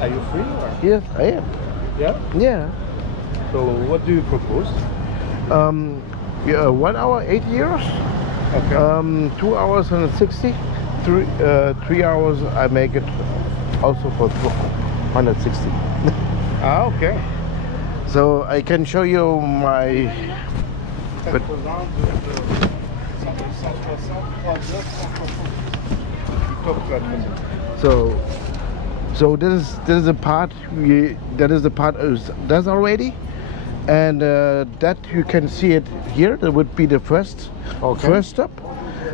Are you free? Or? Yes, I am. Yeah? Yeah. So what do you propose? Yeah, 1 hour, 8 euros. Okay. 2 hours and 60. 3 hours I make it also for 160. Ah, okay. So I can show you my. But so this is the part that is the part that's already, and that you can see it here. That would be the first stop,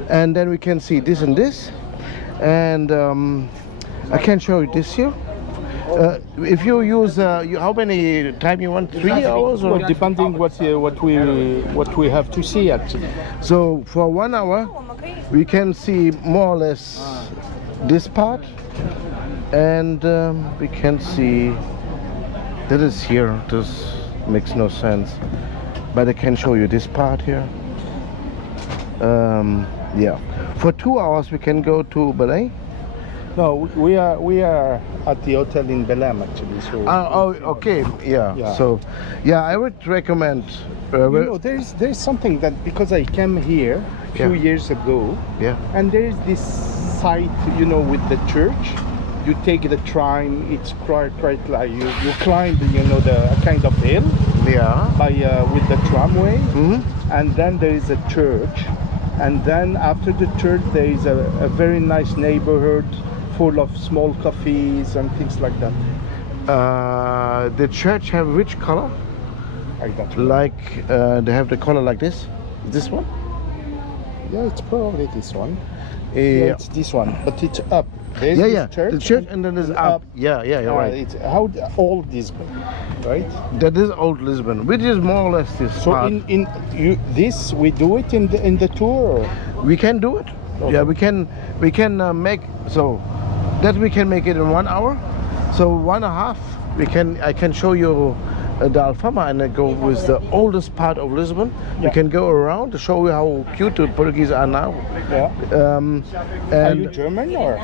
and then we can see this and this, and I can show you this here. If you use how many time you want? 3 hours or well, depending what we have to see actually. so for 1 hour we can see more or less this part, and we can see that is here. This makes no sense, but I can show you this part here. Yeah, for 2 hours we can go to Belém. No, we are at the hotel in Belém actually. So Oh, okay, yeah. So yeah, I would recommend you know, there's something that, because I came here a few years ago, and there is this site, you know, with the church. You take the tram. It's quite like you climb, you know, the kind of hill. By with the tramway, and then there is a church, and then after the church there is a very nice neighborhood full of small cafes and things like that. The church have which color? I don't know. Like they have the color like this. This one? Yeah, it's probably this one. Yeah, it's this one, but it's up. There's the church, and then it's up. Yeah, you're right. It's how old Lisbon, right? That is old Lisbon, which is more or less this So part. this we do it in the tour. Or? We can do it. Okay. Yeah, we can make so that we can make it in 1 hour. So 1.5 I can show you the Alfama, and I go with the oldest part of Lisbon. We can go around to show you how cute the Portuguese are now. And are you German or?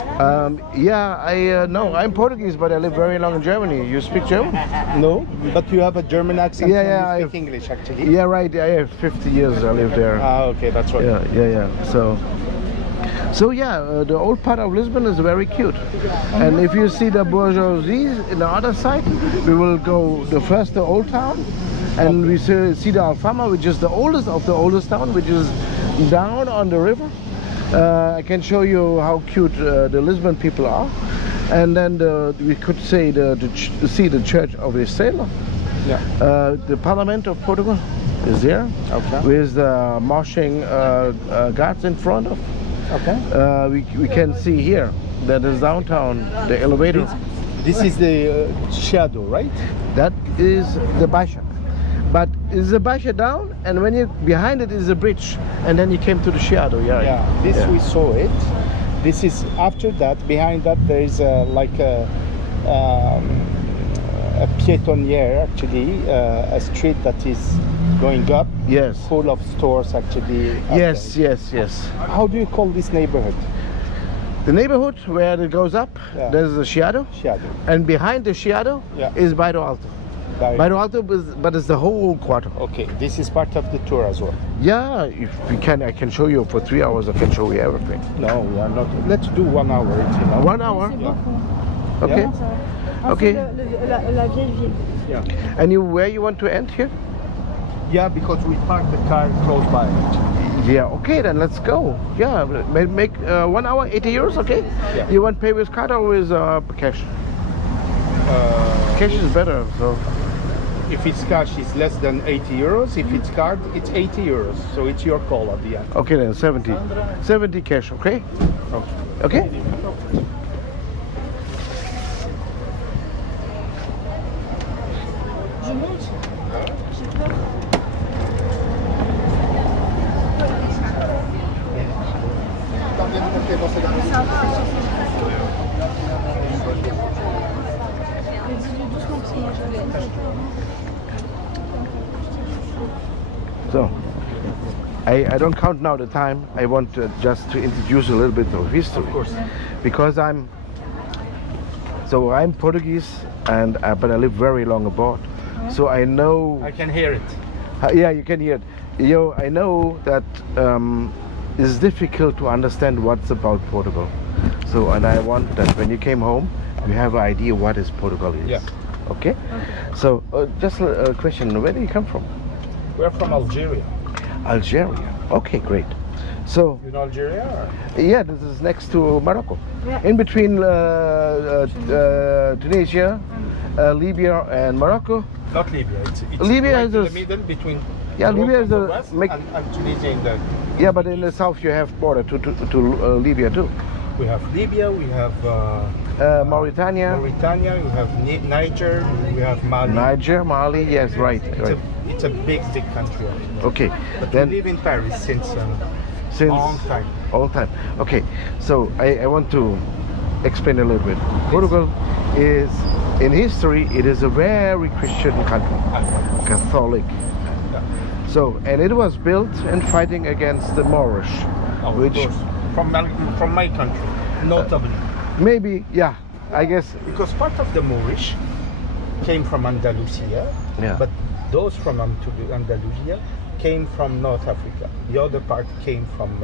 Yeah, no, I'm Portuguese, but I live very long in Germany. You speak German? No, but you have a German accent. Yeah, you speak English actually. Yeah, right. I have 50 years I live there. Ah, okay, that's right. Yeah. So yeah, the old part of Lisbon is very cute. And if you see the bourgeoisie in the other side, we will go the old town, and we see the Alfama, which is the oldest of the oldest town, which is down on the river. I can show you how cute the Lisbon people are, and then we could say see the church of Estrela. The Parliament of Portugal is there, with the marching guards in front of. We can see here that is downtown, the elevator. This is the shadow, right? That is the Baixa. But it's the Baixa down, and when you behind it is a bridge, and then you came to the shadow. We saw it. This is after that. Behind that there is like a piétonnière, actually, a street that is going up. Yes. Full of stores actually. Yes, yes, yes. How do you call this neighborhood? The neighborhood where it goes up, there's the Chiado. And behind the Chiado is Bairro Alto. Bairro Alto, but it's the whole quarter. Okay, this is part of the tour as well. Yeah, if we can, I can show you for 3 hours. I can show you everything. No, we are not. Let's do 1 hour. You know? 1 hour. Okay. Okay. La vieille ville. Yeah. And you, where you want to end here? Yeah, because we parked the car close by. Yeah. Okay, then let's go. Yeah, make 1 hour, 80 euros. Okay. Yeah. You want to pay with card or with cash? Cash is better. So. If it's cash, it's less than 80 euros. If it's card, it's 80 euros. So it's your call at the end. Okay then, 70. 70 cash, okay? Okay? Je monte. J'ai peur. Ça va. Mais dis-lui doucement parce que moi je vais. So, I don't count now the time. I want just to introduce a little bit of history. Of course. Because I'm Portuguese, and but I live very long abroad. So I know. I can hear it. Yeah, you can hear it. I know that it's difficult to understand what's about Portugal. So, and I want that when you came home, you have an idea what is Portugal is. Yeah. Okay. So, just a question: where do you come from? We're from Algeria. Algeria. Okay, great. So. You know Algeria? Or? Yeah, this is next to Morocco. Yeah. In between Tunisia, Libya, and Morocco. Not Libya. It's Libya right is in the middle between. Yeah, Libya is the the west and Tunisia in the. Yeah, but in the south you have border to Libya too. We have Libya. We have. Mauritania. Mauritania. We have Niger. We have Mali. Niger, Mali. Yes, right. It's a big country. Okay. But then we live in Paris since long time. All time. Okay. So I want to explain a little bit. Portugal is, in history, it is a very Christian country, Catholic. Yeah. So, and it was built in fighting against the Moorish, which from my country, notably. Maybe, yeah, I guess. Because part of the Moorish came from Andalusia, but those from Andalusia came from North Africa. The other part came from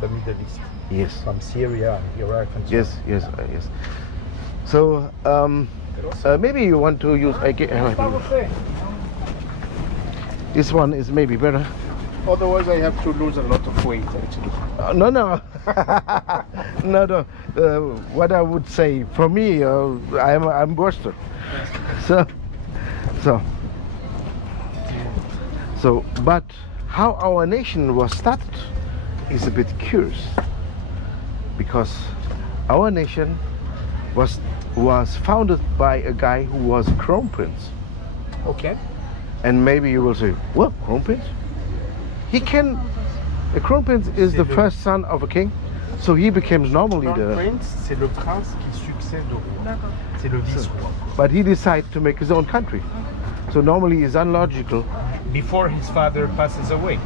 the Middle East. Yes. From Syria and Iraq and so yes, yes, yes. So, maybe you want to use. This one is maybe better. Otherwise, I have to lose a lot of weight actually. No, no, no. What I would say, for me, I'm Worcester. So, but how our nation was started is a bit curious, because our nation was founded by a guy who was a crown prince. Okay. And maybe you will say, what, crown prince? The crown prince is the first son of a king, so he becomes normally the prince. C'est le prince qui succède au roi. C'est le vice-roi. But he decided to make his own country, so normally it's unlogical. Before his father passes away.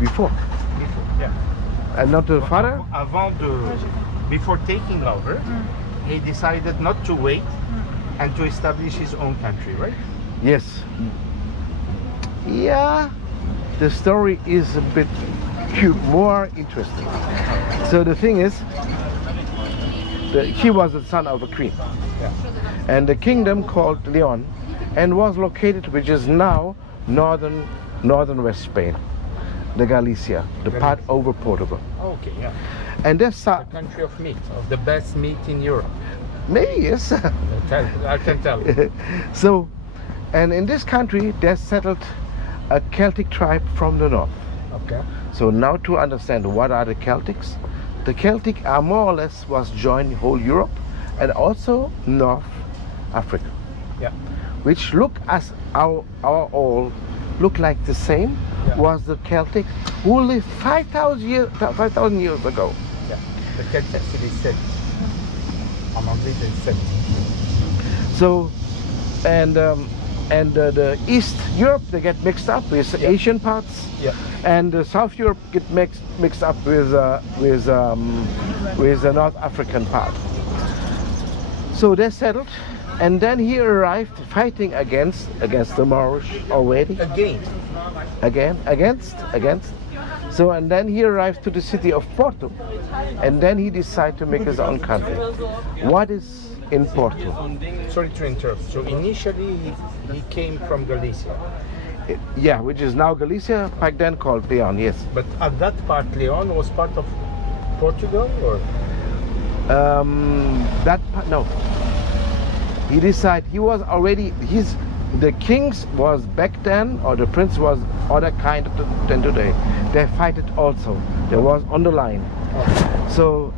Before. Yeah. And not the father. Before taking over, he decided not to wait and to establish his own country, right? Yes. Yeah, the story is a bit more interesting. So the thing is, he was the son of a queen, and the kingdom called Leon, and was located, which is now northern West Spain, the Galicia, the part over Portugal. Okay, yeah. And that's the country of meat, of the best meat in Europe. Maybe yes. I can tell. So, and in this country, they settled a Celtic tribe from the north. Okay. So now to understand what are the Celtics, the Celtic are more or less was joined whole Europe and also North Africa. Yeah. Which look as our all look like the same, was the Celtic who lived 5,000 years ago. Yeah. The Celtics, c'est les Celtes. En anglais, c'est Celtes. So, and the East Europe, they get mixed up with Asian parts, and South Europe get mixed up with the North African part. So they settled, and then he arrived fighting against the Moors already. Against. So, and then he arrived to the city of Porto, and then he decided to make his own country. What is in Porto? Sorry to interrupt. So initially he came from Galicia. Yeah, which is now Galicia, back then called Leon, yes. But at that part, Leon was part of Portugal, or? That part, no. He decided, he was already, the kings was back then, or the prince was other kind than today. They fight it also. There was on the line. So,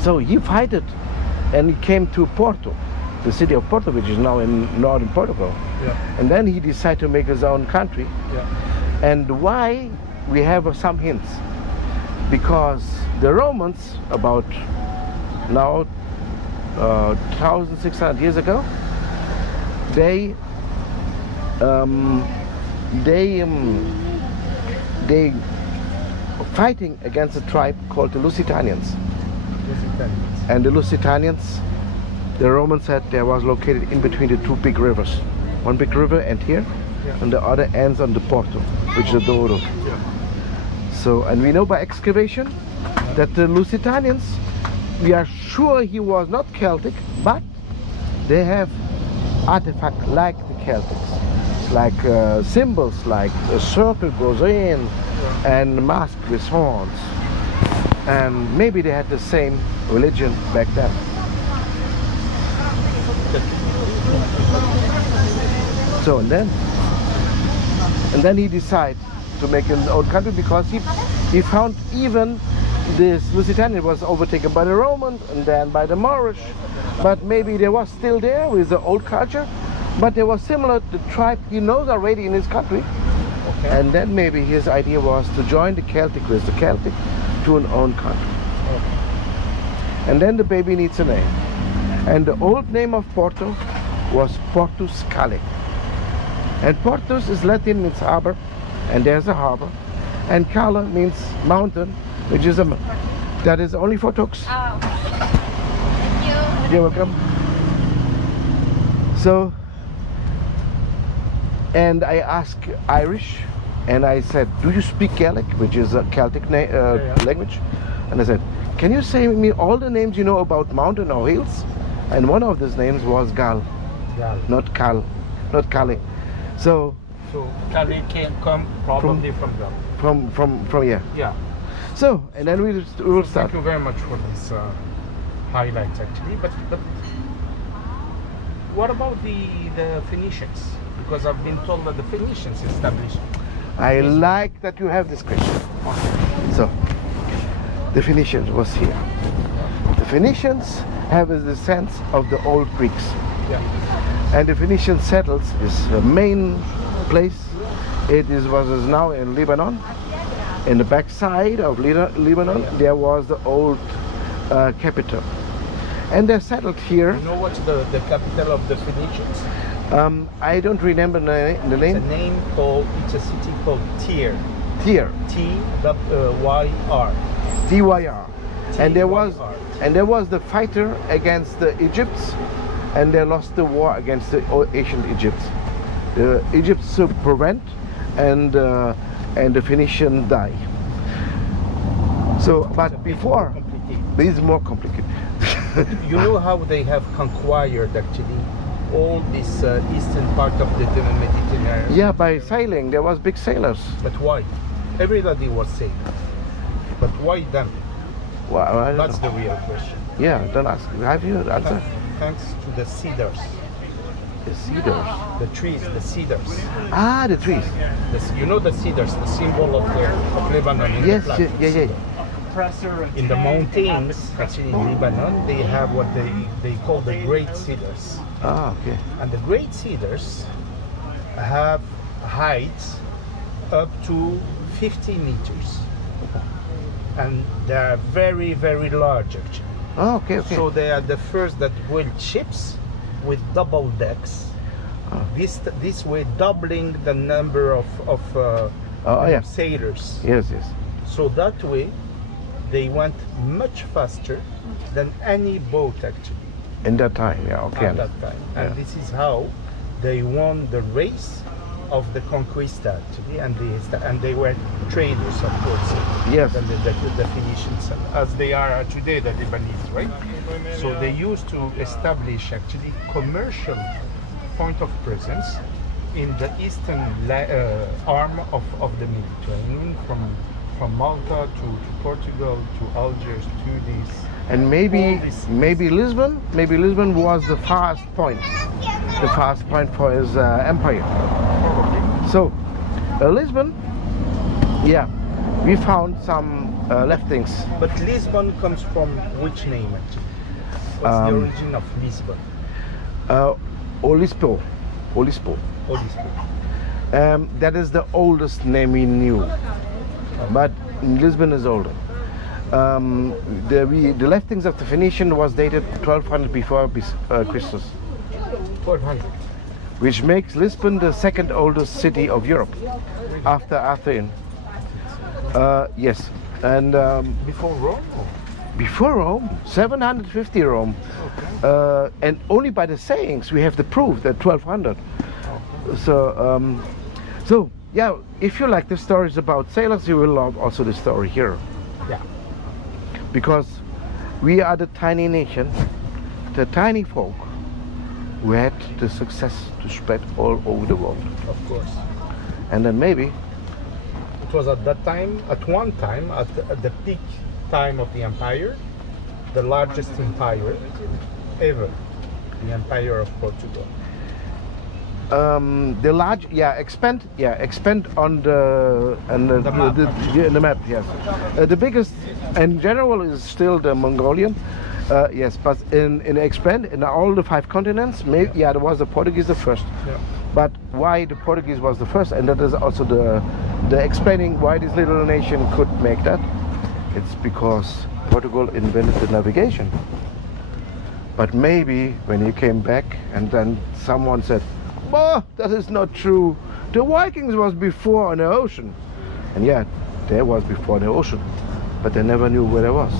so he fight it, and he came to Porto, the city of Porto, which is now in northern Portugal. And then he decided to make his own country. And why? We have some hints. Because the Romans, about now 1,600 years ago, they fighting against a tribe called the Lusitanians. And the Lusitanians, the Romans said, there was located in between the two big rivers. One big river and here, and the other ends on the Porto, which is the Douro. So, and we know by excavation that the Lusitanians, we are sure he was not Celtic, but they have artifacts like the Celtics, like symbols, like a circle goes in and mask with horns, and maybe they had the same religion back then. So and then he decided to make his own country, because he found even this Lusitania was overtaken by the Romans and then by the Moorish, but maybe they was still there with the old culture, but they was similar to the tribe he knows already in his country. And then maybe his idea was to join the Celtic with the Celtic to an own country. And then the baby needs a name, and the old name of Porto was Portus Cale, and Portus is Latin, means harbor, and there's a harbor, and Cale means mountain, which is that is only for Tux. Oh. Thank you. You're welcome. So, and I asked Irish, and I said, do you speak Gaelic, which is a Celtic language? And I said, can you say me all the names you know about mountain or hills? And one of these names was Gal, not Cal, not Cale. So Cale can come probably from Gal. From here. Yeah. So, and then we will start. Thank you very much for this highlights, actually. But what about the Phoenicians? Because I've been told that the Phoenicians established. I like that you have this question. So, the Phoenicians was here. The Phoenicians have the sense of the old Greeks. And the Phoenician settles is the main place. It was now in Lebanon. In the backside of Lebanon, there was the old capital. And they settled here. You know what's the capital of the Phoenicians? I don't remember the name. It's a city called Tyre. Tyre. T-Y-R. Tyr. And there was the fighter against the Egypts, and they lost the war against the ancient Egypt. The Egypts prevent, and the Phoenician die. So, but before, this is more complicated. You know how they have conquered actually all this eastern part of the Mediterranean? Yeah, by sailing. There was big sailors. But why? Everybody was sailing. But why them? Well, that's the real question. Yeah, don't ask. Have you answer? Thanks to the cedars. The cedars. The trees, the cedars. Ah, the trees. You know the cedars, the symbol of Lebanon. Yes, yeah. In the mountains, actually in Lebanon, they have what they call the great cedars. Ah, okay. And the great cedars have heights up to 50 meters. And they are very, very large actually. Oh, okay. So they are the first that built ships with double decks. This way doubling the number of sailors. Yes, yes. So that way they went much faster than any boat actually. In that time, yeah, okay. At that time. And this is how they won the race of the conquista actually, and they were traders, of course. Yes. The Phoenicians, as they are today, the Lebanese, right? So they used to establish actually commercial point of presence in the eastern arm of the Mediterranean, from Malta to Portugal to Algiers to Tunis. And maybe Lisbon was the fast point for his empire. So Lisbon, yeah, we found some leftings. But Lisbon comes from which name actually? What's the origin of Lisbon? Olispo. That is the oldest name we knew, but Lisbon is older. The leftings of the Phoenician was dated 1200 before Christus. 1200. Which makes Lisbon the second oldest city of Europe, after Athens. Yes, and before Rome? Before Rome, 750 Rome, and only by the sayings we have the proof that 1200. So yeah, if you like the stories about sailors, you will love also the story here. Yeah. Because we are the tiny nation, the tiny folk, who had the success to spread all over the world. Of course. And then maybe it was at one time, at the peak time of the empire, the largest empire ever, the Empire of Portugal. Expand on the map. Yes, the biggest in general is still the Mongolian. Yes, but in expand in all the 5 continents, maybe there was the Portuguese the first. Yeah. But why the Portuguese was the first, and that is also the explaining why this little nation could make that. It's because Portugal invented the navigation. But maybe when he came back, and then someone said, "Oh, that is not true. The Vikings was before on the ocean," and yeah, there was before the ocean, but they never knew where there was.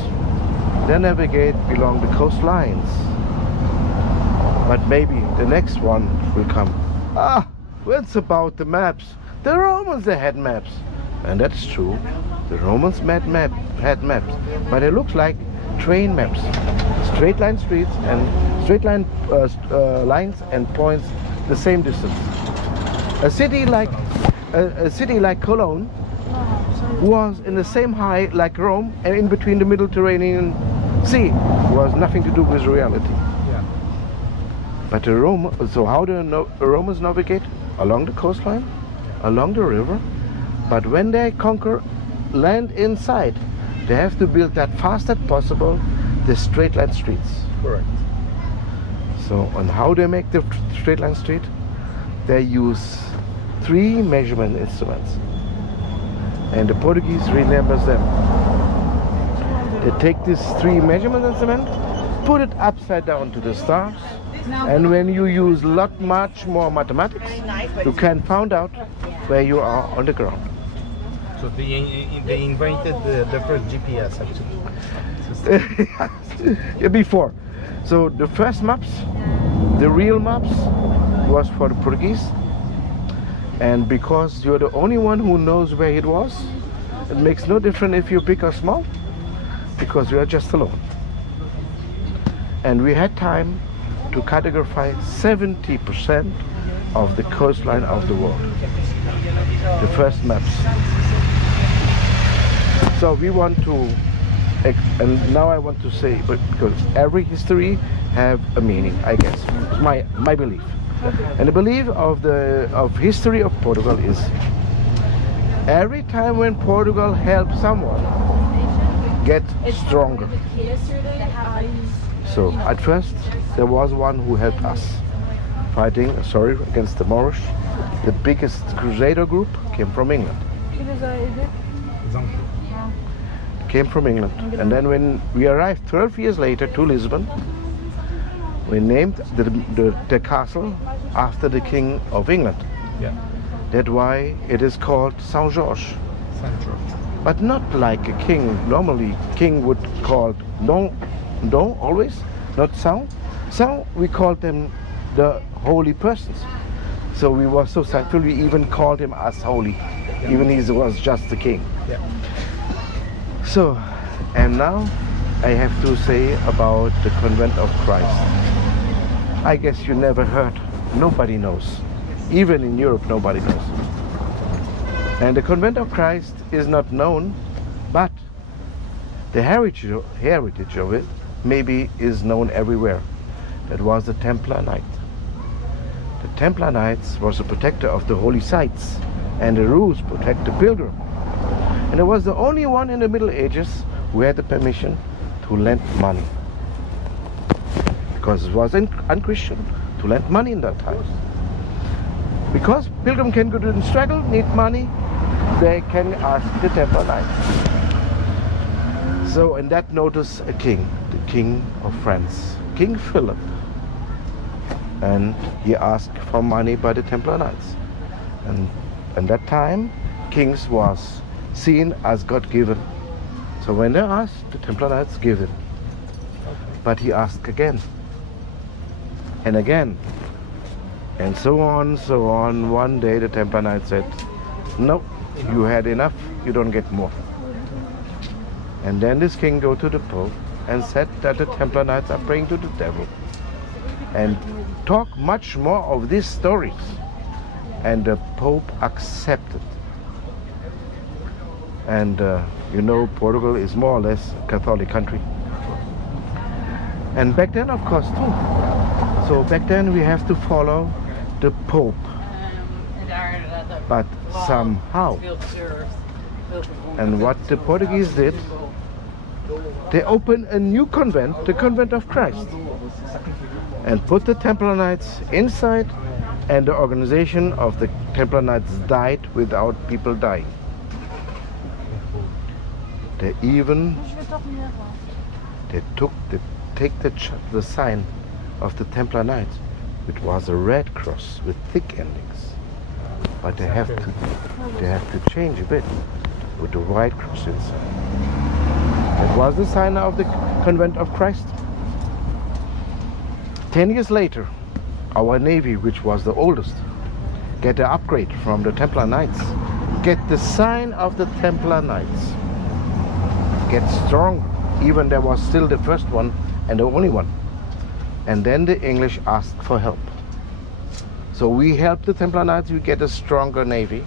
They navigate along the coastlines. But maybe the next one will come. It's about the maps. The Romans, they had maps. And that's true. The Romans had maps. But it looks like train maps. Straight line streets and straight line lines and points the same distance. A city like Cologne was in the same height like Rome, and in between the Mediterranean Sea was nothing to do with reality. Yeah. But so how do Romans navigate? Along the coastline, along the river. But when they conquer land inside, they have to build that fast as possible, the straight line streets. Correct. So on how they make the straight line street, they use 3 measurement instruments. And the Portuguese remembers them. They take this 3 measurement instrument, put it upside down to the stars, and when you use much more mathematics, you can find out where you are on the ground. So they invented the first GPS actually. Yeah, before. So the first maps, the real maps, was for the Portuguese. And because you're the only one who knows where it was, it makes no difference if you're big or small, because you are just alone. And we had time to categorize 70% of the coastline of the world. The first maps. So we want to, and now I want to say, because every history have a meaning, I guess. It's my belief. And the belief of history of Portugal is every time when Portugal helps someone get stronger. So at first there was one who helped us fighting against the Moorish. The biggest crusader group came from England. And then when we arrived 12 years later to Lisbon, We named the castle after the King of England. Yeah. That's why it is called Saint George. Saint George. But not like a king. Normally, king would call Don always, not Saint. Saint, we called them the holy persons. So we were so thankful we even called him as holy, even he was just the king. Yeah. So, and now I have to say about the Convent of Christ. I guess you never heard. Nobody knows. Even in Europe, nobody knows. And the Convent of Christ is not known, but the heritage of it maybe is known everywhere. That was the Templar Knight. The Templar Knights was a protector of the holy sites, and the rules protect the pilgrim. And it was the only one in the Middle Ages who had the permission to lend money. Because it was unchristian to lend money in that time. Because pilgrim can go to the struggle, need money, they can ask the Templar Knights. So in that notice a king, the King of France, King Philip, and he asked for money by the Templar Knights. And at that time, kings was seen as God-given. So when they asked, the Templar Knights give it. But he asked again, and again, and so on, so on. One day the Templar Knights said, no, you had enough, you don't get more. And then this king go to the Pope and said that the Templar Knights are praying to the devil. And talk much more of these stories. And the Pope accepted. And you know, Portugal is more or less a Catholic country. And back then, of course, too. So back then we have to follow the Pope. But somehow. And what the Portuguese did, they opened a new convent, the Convent of Christ, and put the Templar Knights inside, and the organization of the Templar Knights died without people dying. They take the sign of the Templar Knights, which was a red cross with thick endings, but they have to change a bit with the white cross inside. That was the sign of the Convent of Christ. 10 years later, our navy, which was the oldest, get an upgrade from the Templar Knights, get the sign of the Templar Knights, get strong, even there was still the first one and the only one. And then the English asked for help. So we helped the Templar Knights, we get a stronger navy.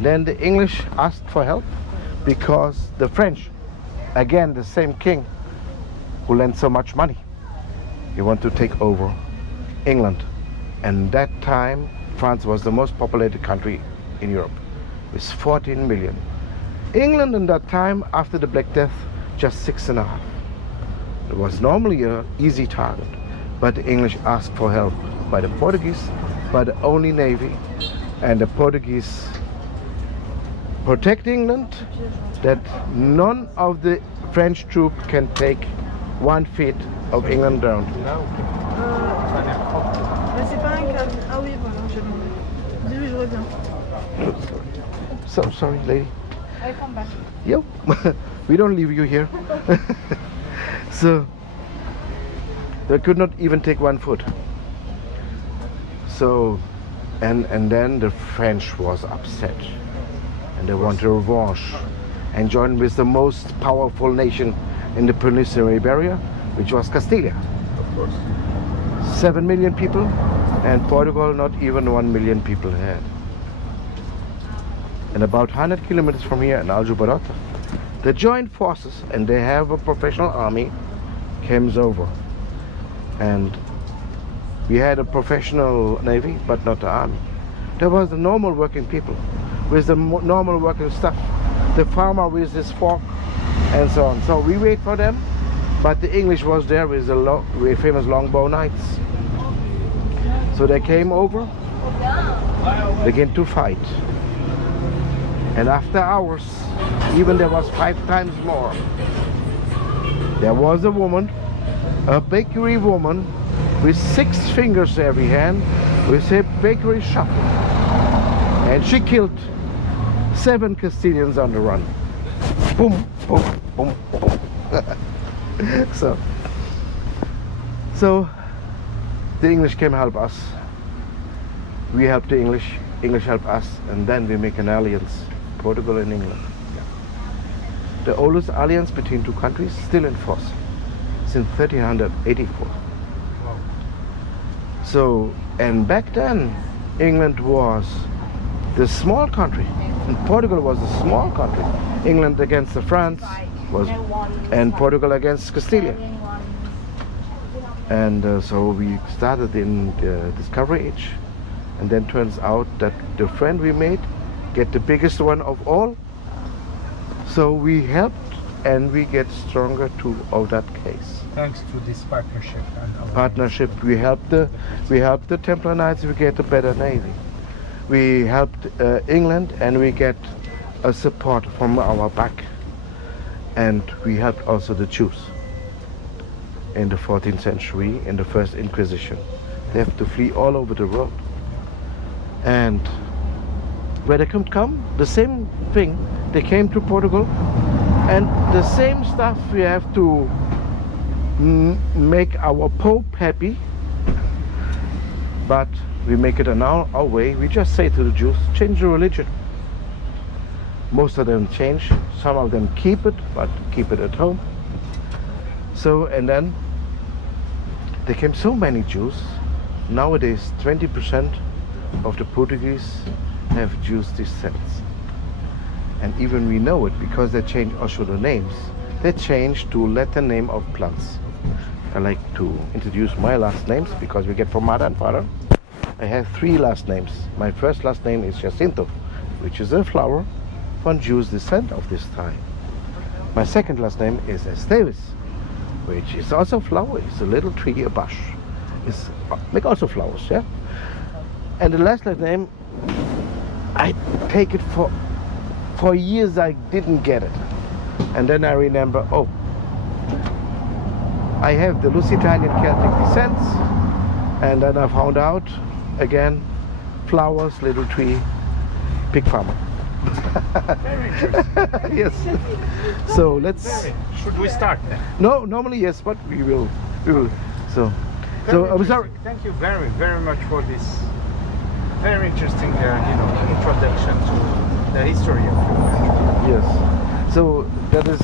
Then the English asked for help because the French, again the same king who lent so much money, he wanted to take over England. And that time France was the most populated country in Europe with 14 million. England in that time, after the Black Death, just 6.5. It was normally an easy target, but the English asked for help by the Portuguese, by the only navy, and the Portuguese protect England, that none of the French troop can take 1 feet of England down. C'est pas un câble. Ah oui, voilà, j'ai demandé. Dis-lui, je reviens. So sorry, lady. I come back. Yep. We don't leave you here. So they could not even take 1 foot. So and then the French was upset, and they wanted revanche and joined with the most powerful nation in the Peninsula Iberia, which was Castilla. Of course. 7 million people, and Portugal not even 1 million people had. And about 100 kilometers from here in Aljubarrota, they joined forces, and they have a professional army comes over. And we had a professional navy, but not the army. There was the normal working people with the normal working stuff. The farmer with his fork and so on. So we wait for them, but the English was there with the famous longbow knights. So they came over, began to fight. And after hours, even there was 5 times more. There was a woman, a bakery woman, with 6 fingers every hand, we say bakery shop. And she killed 7 Castilians on the run. Boom, boom, boom, boom. So the English came help us. We help the English, English help us, and then we make an alliance, Portugal and England. The oldest alliance between 2 countries, still in force, since 1384. Wow. So, and back then, England was the small country, and Portugal was a small country. England against the France was, and Portugal against Castilla. And so we started in the Discovery Age, and then turns out that the friend we made get the biggest one of all. So we helped, and we get stronger to of that case. Thanks to this partnership. We helped the Templar Knights. We get a better navy. We helped England, and we get a support from our back. And we helped also the Jews in the 14th century, in the First Inquisition. They have to flee all over the world. And where they could come, the same thing. They came to Portugal, and the same stuff we have to make our Pope happy, but we make it in our way. We just say to the Jews, change the religion. Most of them change, some of them keep it, but keep it at home. So, and then there came so many Jews. Nowadays 20% of the Portuguese have Jewish descent. And even we know it because they changed also the names. They changed to Latin name of plants. I like to introduce my last names because we get from mother and father. I have 3 last names. My first last name is Jacinto, which is a flower from Jewish descent of this time. My second last name is Esteves, which is also a flower. It's a little tree, a bush. It's make also flowers, yeah. And the last name, I take it for years. I didn't get it, and then I remember, oh, I have the Lusitanian Celtic descent, and then I found out again, flowers, little tree, pig farmer. Very interesting. Yes. So let's. Should we start then? No, normally yes, but we will. So Very I'm sorry. interesting. Thank you very, very much for this very interesting, introduction to the history of your country. Yes. So that's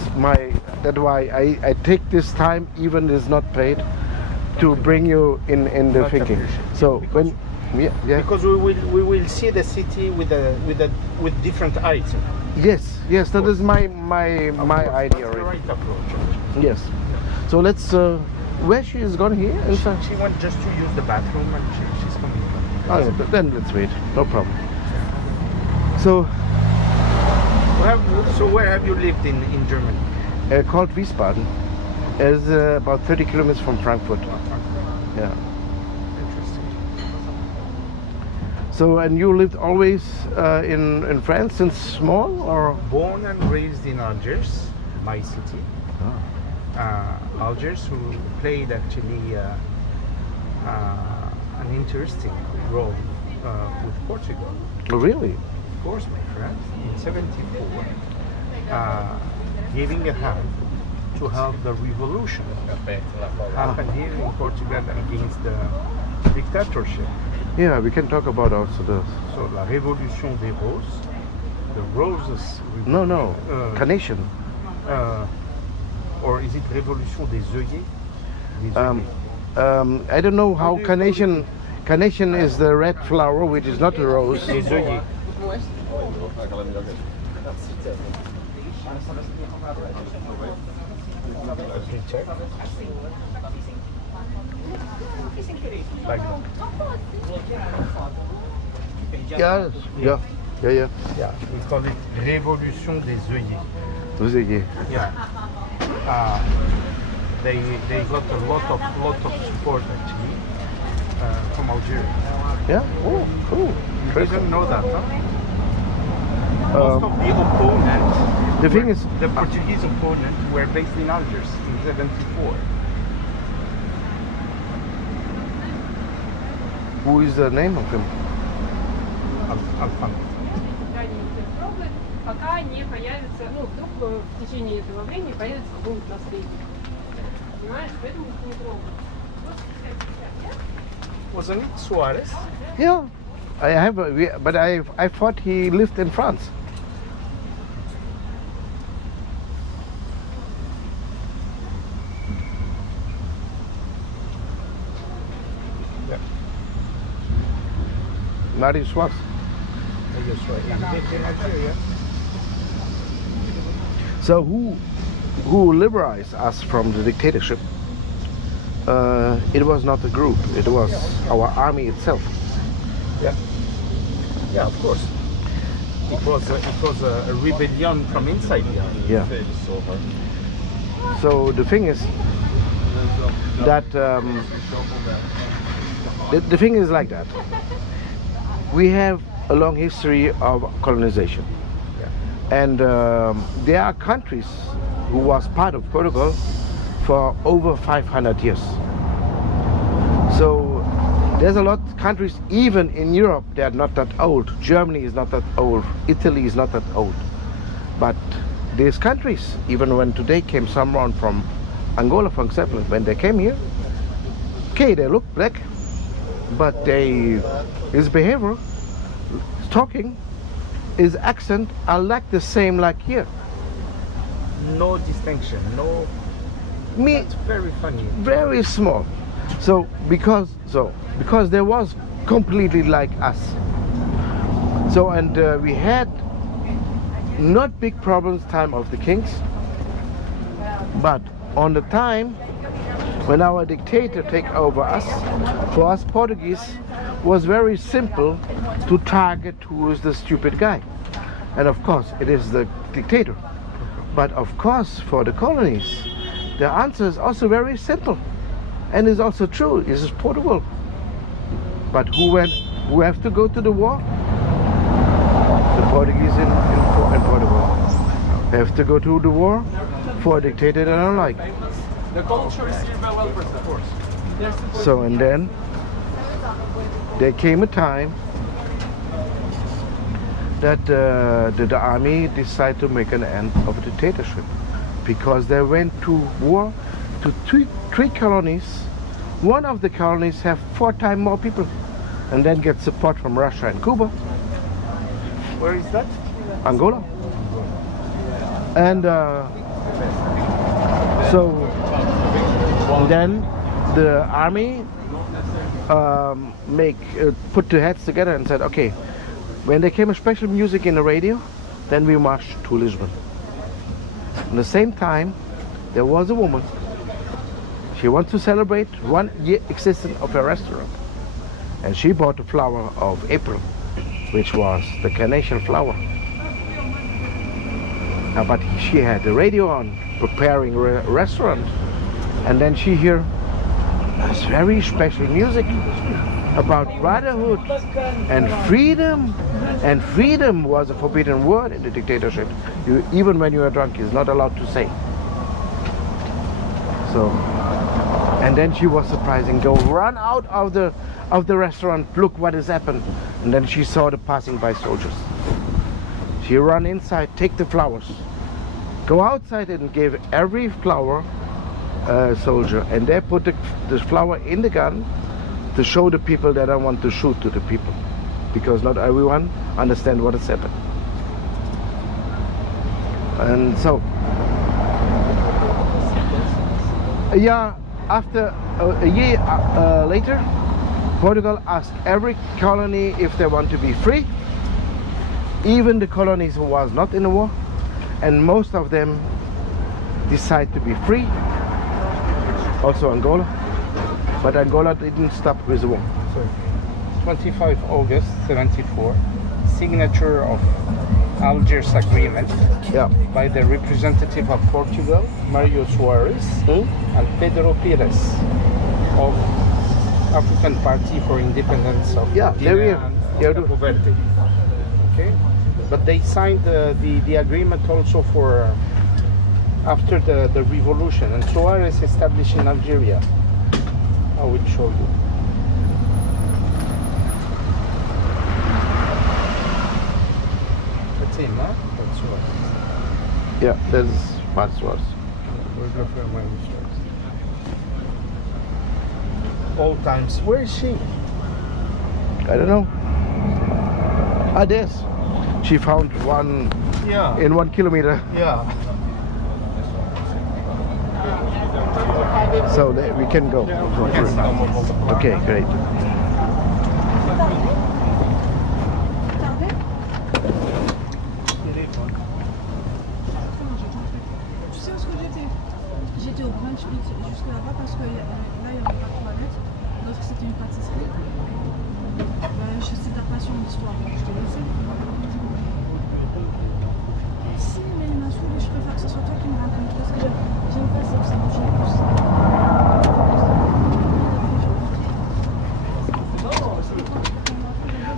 why I take this time, even it's not paid, to bring you in the Much thinking. appreciated. So Because- yeah. Because we will see the city with different eyes. Yes, that is my Of course, idea that's the already. right approach. Yes. So let's. Where she is gone here inside? She went just to use the bathroom, and she's coming. Oh, yeah, but then let's wait. No problem. So Where have you lived in Germany? called Wiesbaden. Is about 30 kilometers from Frankfurt. Yeah. Interesting. So, and you lived always in France since small, or? Born and raised in Algiers, my city. Algiers, who played actually an interesting role with Portugal. Oh, really? Of course, my friend, in 74, giving a hand to help the revolution happened here in Portugal against the dictatorship. Yeah, we can talk about also the. So, la Révolution des Roses, the roses. No, carnation. Or is it Révolution des œillets? Des œillets. I don't know how do you call carnation. Carnation is the red flower, which is not a rose. Des œillets. Okay, check. Like that. Yes. Yeah. Yeah, we call it Révolution des œillets. Those are, yeah. Yeah. They got a lot of support actually from Algeria. Yeah. Oh, cool. You didn't know that, huh? Most of the opponents, The thing is, the Portuguese opponents were based in Algiers in 74. Who is the name of him? Alfama. Пока не появится, ну, вдруг в течение этого времени появится какой-нибудь наследник. Понимаешь, поэтому их не трогают. Wasn't it Soares? Yeah, I have, but I thought he lived in France. Yeah. Mario Soares. That's right. He lived in Algeria. So who liberalized us from the dictatorship? It was not a group, it was our army itself. Yeah. Yeah, of course. It was a rebellion from inside the army. Yeah. So the thing is that the thing is like that. We have a long history of colonization, and there are countries who was part of Portugal for over 500 years. So there's a lot of countries, even in Europe, they are not that old. Germany is not that old. Italy is not that old. But these countries, even when today came someone from Angola, for example, when they came here, okay, they look black, but his behavior, talking, his accent are like the same like here. No distinction, no. That's very funny. Very small. So because there was completely like us. So and we had not big problems time of the kings, but on the time when our dictator take over us, for us Portuguese was very simple to target who is the stupid guy, and of course it is the dictator. But of course for the colonies, the answer is also very simple, and is also true. This is Portugal. But who have to go to the war? The Portuguese in Portugal have to go to the war for a dictator they don't like. The culture is here by well of course. So and then there came a time that the army decided to make an end of the dictatorship, because they went to war to three colonies. One of the colonies have 4 times more people, and then get support from Russia and Cuba. Where is that? Angola. And so then the army put their heads together and said, okay, when there came a special music in the radio, then we marched to Lisbon. At the same time, there was a woman. She wanted to celebrate 1 year existence of a restaurant, and she bought the flower of April, which was the carnation flower. But she had the radio on, preparing a restaurant, and then she heard this very special music about brotherhood and freedom. And freedom was a forbidden word in the dictatorship. Even when you are drunk, is not allowed to say. So, and then she was surprised and run out of the restaurant. Look what has happened. And then she saw the passing by soldiers. She ran inside, take the flowers, go outside and give every flower a soldier, and they put the flower in the gun to show the people that I want to shoot to the people, because not everyone understand what has happened. And so after a year later, Portugal asked every colony if they want to be free, even the colonies who was not in the war, and most of them decide to be free, also Angola, but Angola didn't stop with the war. So 25 August 74, signature of Algiers Agreement by the representative of Portugal, Mario Soares, and Pedro Pires of African Party for Independence of Guinea and Cabo Verde. Okay, but they signed the agreement also for after the revolution, and Soares established in Algeria. I will show you. Yeah, that's Wadsworth. Old times. Where is she? I don't know. Ah, there's. She found one Yeah. in 1 kilometer. Yeah. So there we can go. Okay, great. Tu sais où est-ce que j'étais? J'étais au brunch meet jusque là-bas parce que là il n'y avait pas de toilette. L'autre c'était une pâtisserie. Je sais ta passion d'histoire, donc je t'ai laissé. Si, mais il m'a saoulé, je préfère que ce soit toi qui me raconte parce que j'aime pas ça, ça me gêne plus.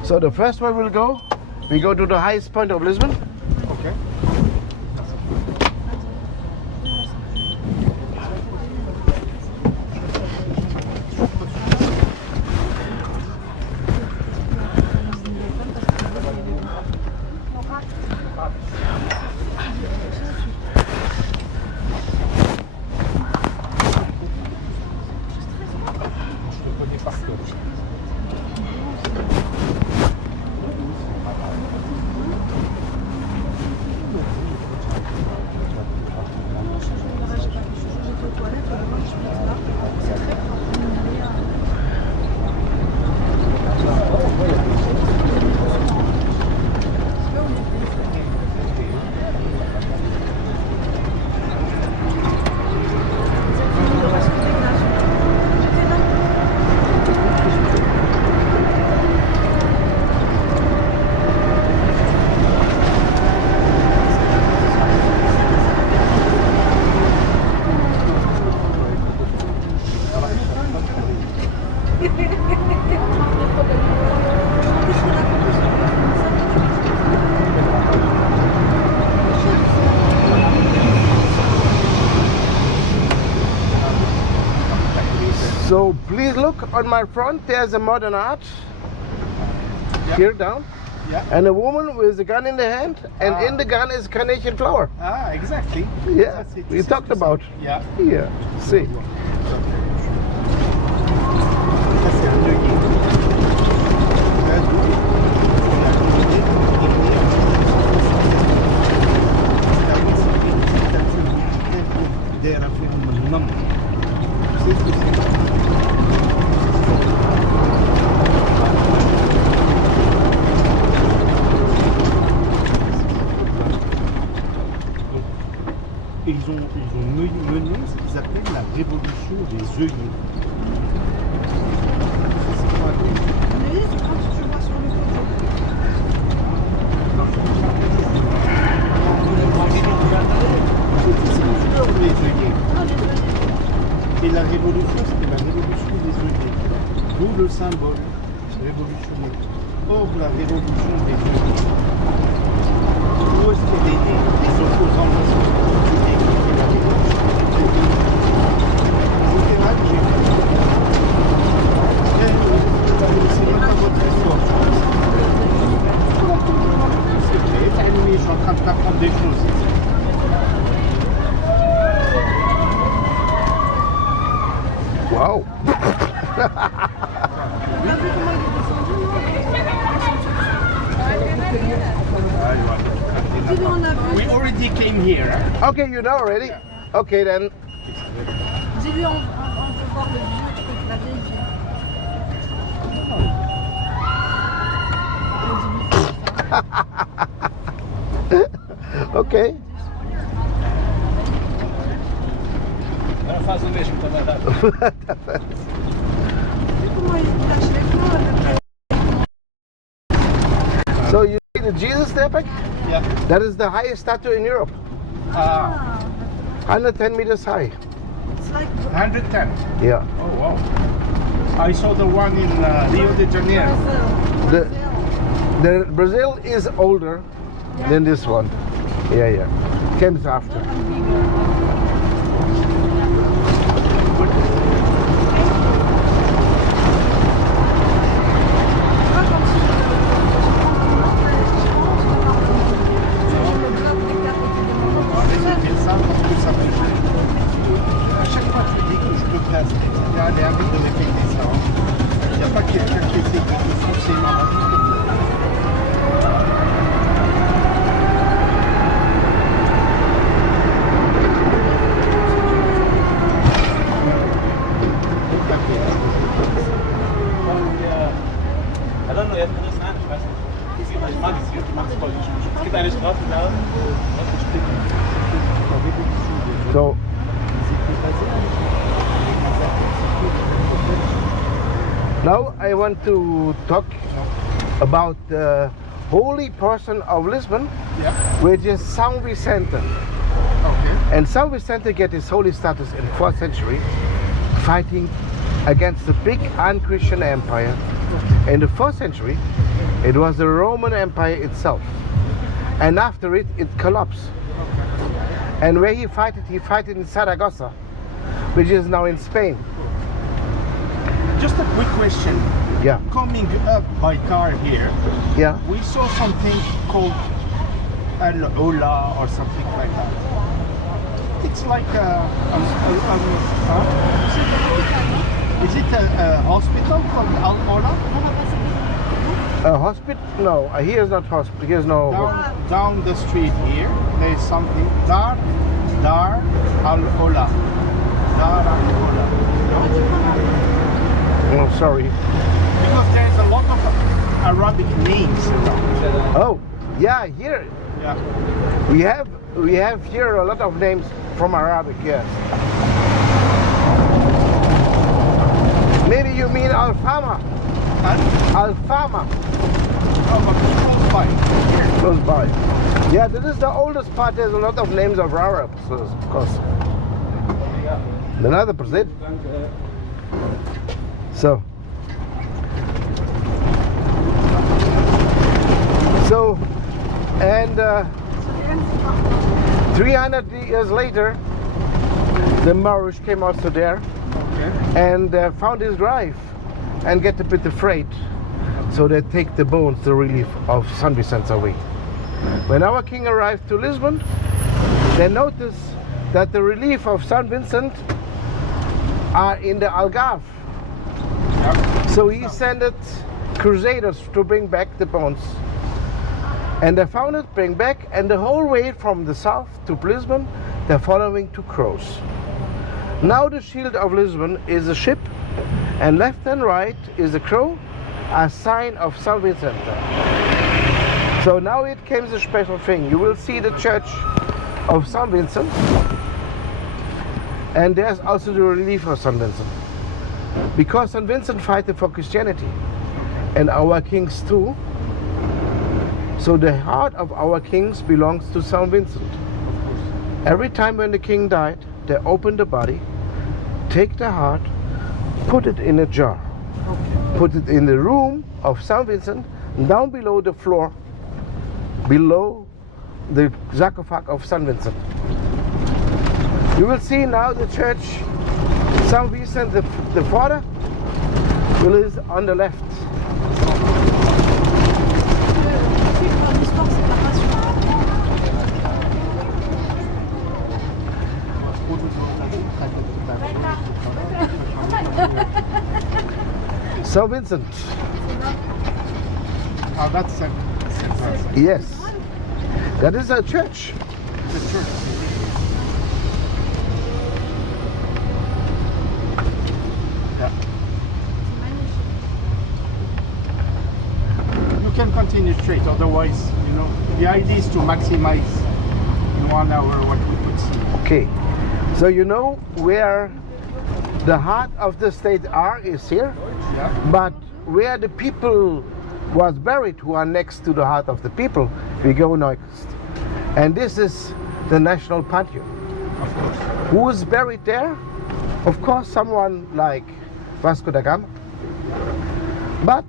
So the first one will go. We go to the highest point of Lisbon. Okay. So please look on my front. There's a modern art here down, and a woman with a gun in the hand, and in the gun is carnation flower. Ah, exactly. Yeah, That's it. we talked about. Yeah. Yeah, see. Ça, c'est un œillet. Et ils ont mené ce qu'ils appellent la révolution des œillets. C'est quoi? Mais c'est quand tu vois sur le photo. C'est une fleur, les œillets. Non, les œillets. Et la révolution, c'était la révolution des œillets. D'où le symbole révolutionnaire. Or, la révolution des œillets. Où est-ce qu'elle est née? Les opposants parce que c'était la révolution des œillets. C'était là que j'ai vu. C'est même pas votre histoire. C'est vrai, je suis en train de t'apprendre des choses. Wow. We already came here. Okay, you know already. Okay then. Dis-lui, on veut voir le vieux truc, la vieille vie. Okay. Ela faz o mesmo também, dá. Comment il lâche les fleurs. So you see the Jesus statue? Yeah. That is the highest statue in Europe. 110 meters high. It's like 110. Yeah. Oh wow. I saw the one in Rio de Janeiro. The Brazil is older than this one. Yeah. Comes after. quelqu'un qui essaie de forcer ma voiture. I don't know, jetzt interessant, ich weiß nicht. Ich mag es voll. Es gibt eine Straße da. So now I want to talk about the holy person of Lisbon, Yeah. which is São Vicente. Okay. And São Vicente get his holy status in 4th century, fighting against the big un-Christian empire. In the 4th century, it was the Roman Empire itself. And after it, it collapsed. And where he fought in Saragossa, which is now in Spain. Just a quick question. Yeah, Coming up by car here, yeah. we saw something called Al-Ola or something like that. It's like is it a hospital called Al-Ola? A hospital? No, here is not hospital. Here's no. Down the street here, there is something. Dar Al-Ola. Dar Al-Ola. Oh, sorry. Because there's a lot of Arabic names around. Oh, yeah. Here Yeah. we have here a lot of names from Arabic. Yes. Maybe you mean Alfama. Alfama. Oh, but close by. Close by. Yeah, this is the oldest part. There's a lot of names of Arabs, of course. Another percent. So, and 300 years later, the Moorish came also there. Okay. And found his grave and get a bit afraid. So they take the bones, the relief of San Vicente away. When our king arrived to Lisbon, they noticed that the relief of San Vincent are in the Algarve. So he sent crusaders to bring back the bones. And they found it, bring back, and the whole way from the south to Lisbon, they're following two crows. Now the shield of Lisbon is a ship, and left and right is a crow, a sign of San Vicente. So now it came a special thing. You will see the church of San Vincent, and there's also the relief of San Vincent. Because San Vincent fighted for Christianity, and our kings too. So the heart of our kings belongs to San Vincent. Every time when the king died, they open the body, take the heart, put it in a jar, put it in the room of San Vincent, down below the floor, below the sarcophagus of San Vincent. You will see now the church, San Vincent the Father, is on the left. San Vincent. Oh, that's St. Yes. That is a church. The church. Yeah. You can continue straight, otherwise, you know, the idea is to maximize in 1 hour what we could see. Okay. So you know where the heart of the state is here, Yeah. but where the people was buried who are next to the heart of the people, we go next. And this is the national pantheon. Of course. Who is buried there? Of course, someone like Vasco da Gama, but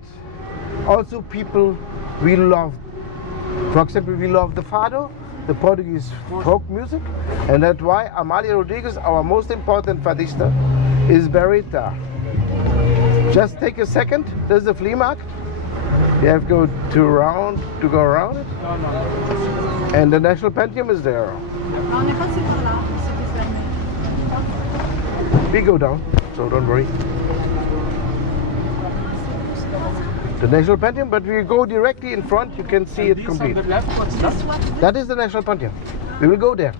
also people we love. For example, we love the Fado, the Portuguese folk music, and that's why Amália Rodrigues, our most important fadista, is buried there. Just take a second. There's the flea market. You have to go around it, No, no. and the national pantheon is there. On est passé par là, c'était fermé. We go down, so don't worry. the National Pantheon, but we go directly in front, you can see And it this complete. on the left, what's that? That is the National Pantheon. We will go there.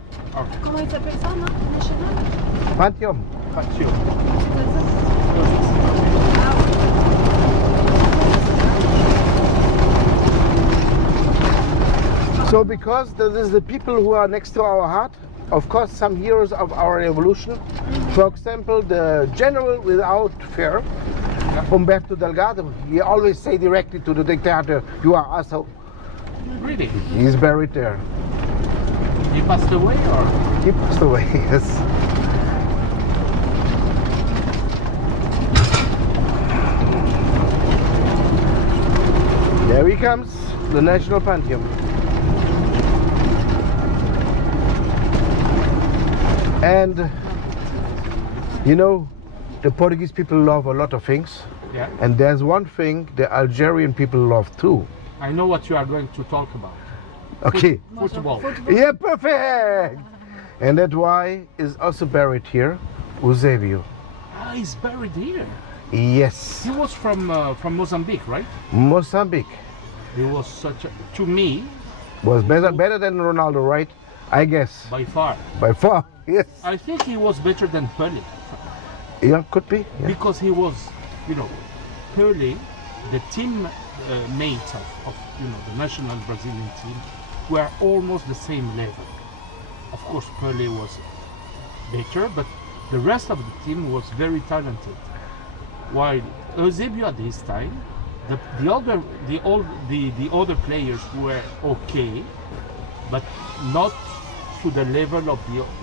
Comment il s'appelle ça, non? National? Pantheon. Patio. So because this is the people who are next to our heart, of course some heroes of our revolution, for example the general without fear, Umberto Delgado, he always say directly to the dictator, you are asshole. Really? He's buried there. He passed away or? He passed away, yes. There he comes, the National Pantheon. And you know, the Portuguese people love a lot of things. Yeah. And there's one thing the Algerian people love too. I know what you are going to talk about. Okay. Football. Yeah, perfect. And that's why is also buried here, Eusébio. Ah, he's buried here. Yes. He was from Mozambique, right? Mozambique He was such a, to me, was better than Ronaldo, right? I guess. by far. By far. Yes. I think he was better than Pelé. Yeah, could be. Yeah. Because he was, you know, Pelé, the team mates of you know, the national Brazilian team were almost the same level. Of course, Pelé was better, but the rest of the team was very talented. While Eusébio at this time, the other players were okay, but not to the level of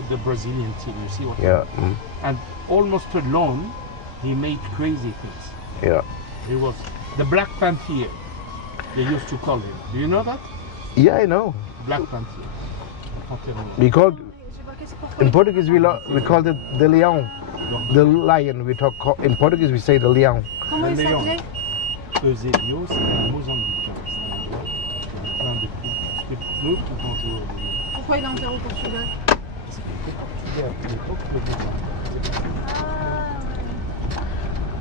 the Brazilian team. You see what? Yeah. Mm. And almost alone, he made crazy things. Yeah. He was the Black Panther, they used to call him. Do you know that? Yeah, I know. Black Panther. We called J'ai marqué, c'est pourquoi in il- Portuguese we called it the leão, the lion. We talk in Portuguese we say the leão. Comment il Léon. s'appelait? Eusébio, c'est un Mozambicain. C'est un joueur qui avait plein de coups. C'était le plus grand joueur du monde. Pourquoi il est enterré au Portugal? Parce qu'il était portugais à l'époque de Mozambique.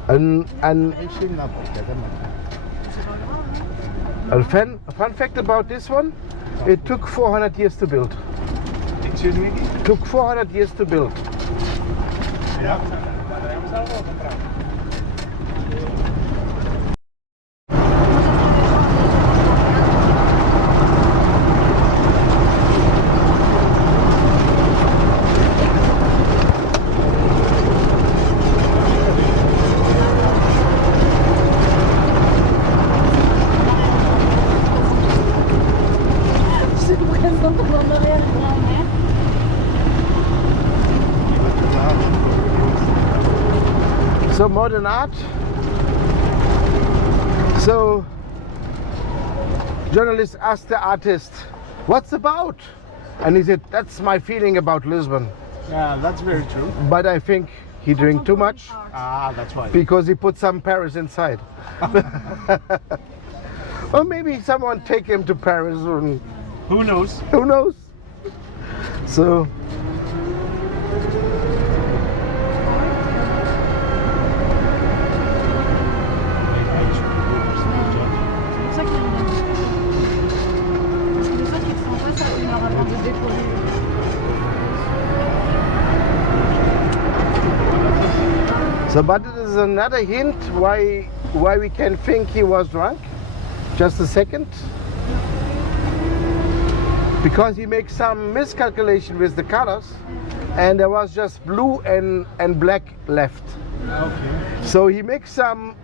And عايشين نابولي هذا ما a fun fact about this one, it took 400 years to build. Excuse me? Took 400 years to build. Yeah. Je te présente mon arrière-grand-mère. So modern art. So journalists asked the artist, "What's about?" And he said, "That's my feeling about Lisbon." Yeah, that's very true. But I think he drank too much Ah, that's why. because he put some Paris inside. Or maybe someone take him to Paris, and Who knows? who knows? So C'est pour ça qu'il aime bien. Parce que les autres ils font pas ça 1 heure avant de décoller. So, but it is another hint why we can think he was drunk. Just a second. Because he makes some miscalculation with the colors, and there was just blue and black left. Okay. So he makes some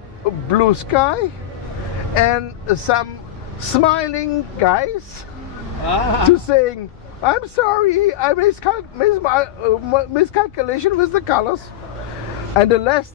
blue sky and some smiling guys to saying, "I'm sorry, I miscalculation with the colors." And the last